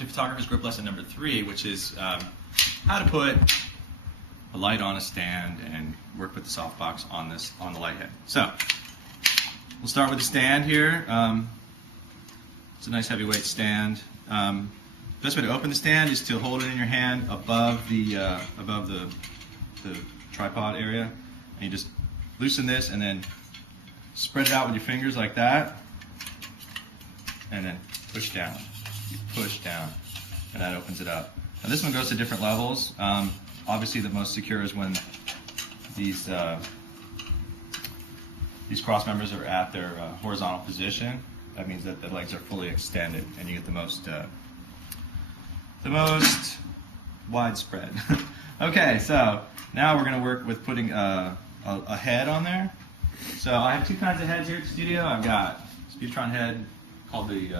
to Photographer's Grip lesson number 3, which is how to put a light on a stand and work with the softbox on the light head. So we'll start with the stand here. It's a nice heavyweight stand. Best way to open the stand is to hold it in your hand above the tripod area, and you just loosen this and then spread it out with your fingers like that, and then push down. You push down, and that opens it up. Now this one goes to different levels. Obviously, the most secure is when these cross members are at their horizontal position. That means that the legs are fully extended, and you get the most widespread. Okay, so now we're going to work with putting a head on there. So I have two kinds of heads here at the studio. I've got a Speedtron head called the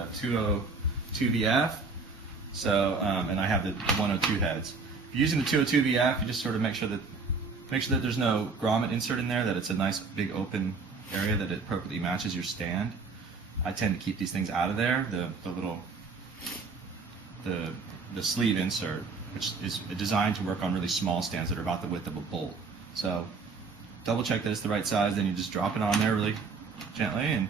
202VF. So and I have the 102 heads. If you're using the 202VF, you just sort of make sure that there's no grommet insert in there, that it's a nice big open area that it appropriately matches your stand. I tend to keep these things out of there. The sleeve insert, which is designed to work on really small stands that are about the width of a bolt. So double check that it's the right size, then you just drop it on there really gently, and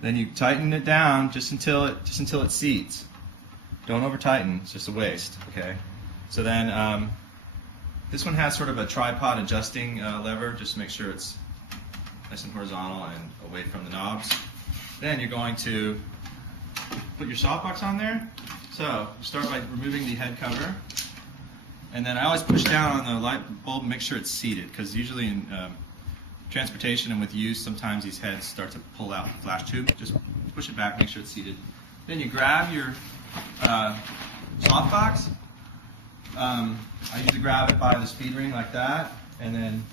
then you tighten it down just until it seats. Don't over tighten, it's just a waste. Okay. So then this one has sort of a tripod adjusting lever, just to make sure it's nice and horizontal and away from the knobs. Then you're going to put your softbox on there. So start by removing the head cover, and then I always push down on the light bulb and make sure it's seated, because usually in transportation and with use, sometimes these heads start to pull out the flash tube. Just push it back, make sure it's seated. Then you grab your softbox. I usually grab it by the speed ring like that, and then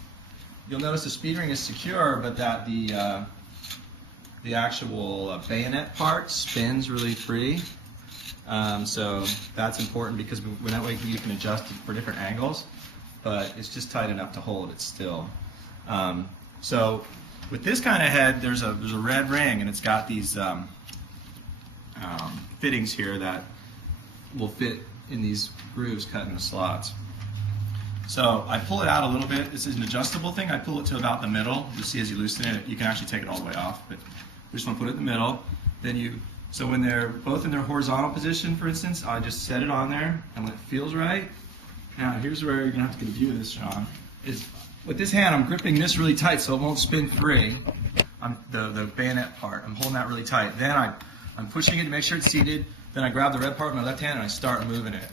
you'll notice the speed ring is secure, but that the actual bayonet part spins really free. So that's important, because that way you can adjust it for different angles, but it's just tight enough to hold it still. So with this kind of head, there's a red ring, and it's got these fittings here that will fit in these grooves cut in the slots. So I pull it out a little bit. This is an adjustable thing. I pull it to about the middle. You'll see as you loosen it, you can actually take it all the way off, but we just want to put it in the middle. Then so when they're both in their horizontal position, for instance, I just set it on there, and when it feels right, now here's where you're going to have to get a view of this, Sean, is with this hand I'm gripping this really tight so it won't spin free. The bayonet part, I'm holding that really tight. Then I'm pushing it to make sure it's seated. Then I grab the red part with my left hand and I start moving it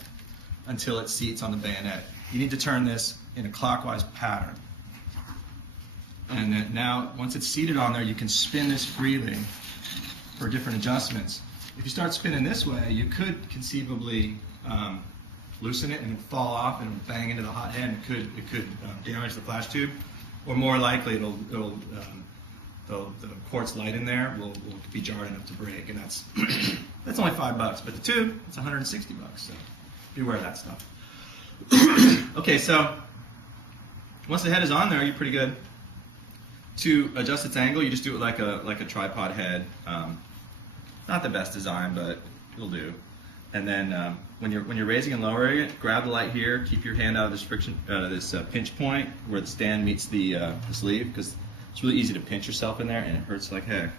until it seats on the bayonet. You need to turn this in a clockwise pattern. And then now, once it's seated on there, you can spin this freely for different adjustments. If you start spinning this way, you could conceivably loosen it and it'll fall off and it'll bang into the hot head, and it could damage the flash tube, or more likely the quartz light in there will be jarred enough to break, and that's that's only $5, but the tube, it's $160, so beware of that stuff. Okay, so once the head is on there, you're pretty good. To adjust its angle, you just do it like a tripod head. Not the best design, but it'll do. And then when you're raising and lowering it, grab the light here. Keep your hand out of this pinch point where the stand meets the sleeve, because it's really easy to pinch yourself in there, and it hurts like heck.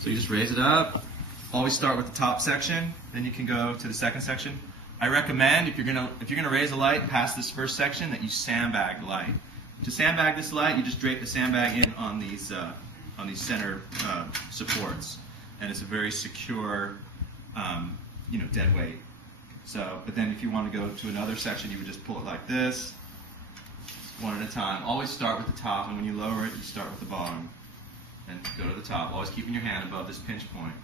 So you just raise it up. Always start with the top section, then you can go to the second section. I recommend, if you're gonna raise a light past this first section, that you sandbag the light. To sandbag this light, you just drape the sandbag in on these center supports, and it's a very secure, dead weight. So, but then if you want to go to another section, you would just pull it like this, one at a time. Always start with the top, and when you lower it, you start with the bottom, and go to the top. Always keeping your hand above this pinch point.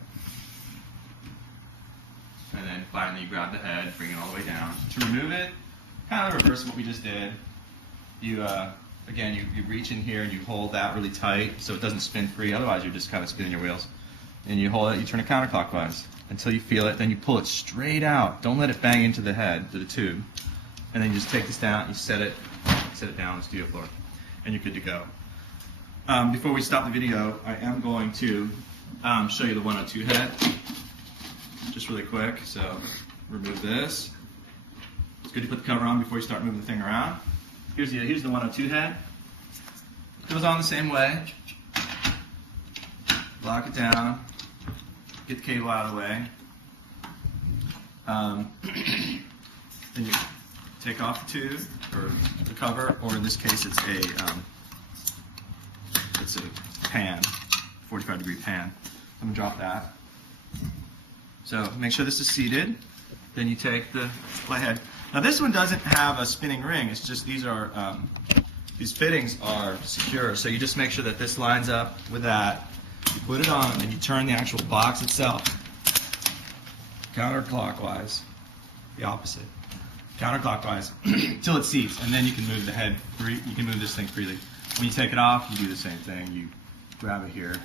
And then finally you grab the head, bring it all the way down. To remove it, kind of reverse what we just did. You reach in here and you hold that really tight so it doesn't spin free, otherwise you're just kind of spinning your wheels. And you hold it, you turn it counterclockwise until you feel it, then you pull it straight out. Don't let it bang into the head, to the tube. And then you just take this down, you set it down on the studio floor, and you're good to go. Before we stop the video, I am going to show you the 102 head, just really quick. So remove this. It's good to put the cover on before you start moving the thing around. Here's the 102 head. Goes on the same way. Lock it down. Get the cable out of the way. Then you take off the tube or the cover, or in this case, it's a pan, 45-degree pan. I'm gonna drop that. So make sure this is seated. Then you take the flathead. Now this one doesn't have a spinning ring. It's just these fittings are secure. So you just make sure that this lines up with that. You put it on, and you turn the actual box itself counterclockwise, the opposite, counterclockwise, till it seats, and then you can move the head free. You can move this thing freely. When you take it off, you do the same thing. You grab it here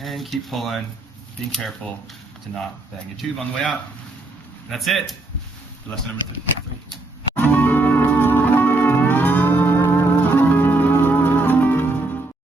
and keep pulling, being careful to not bang your tube on the way out. That's it. Lesson number 3.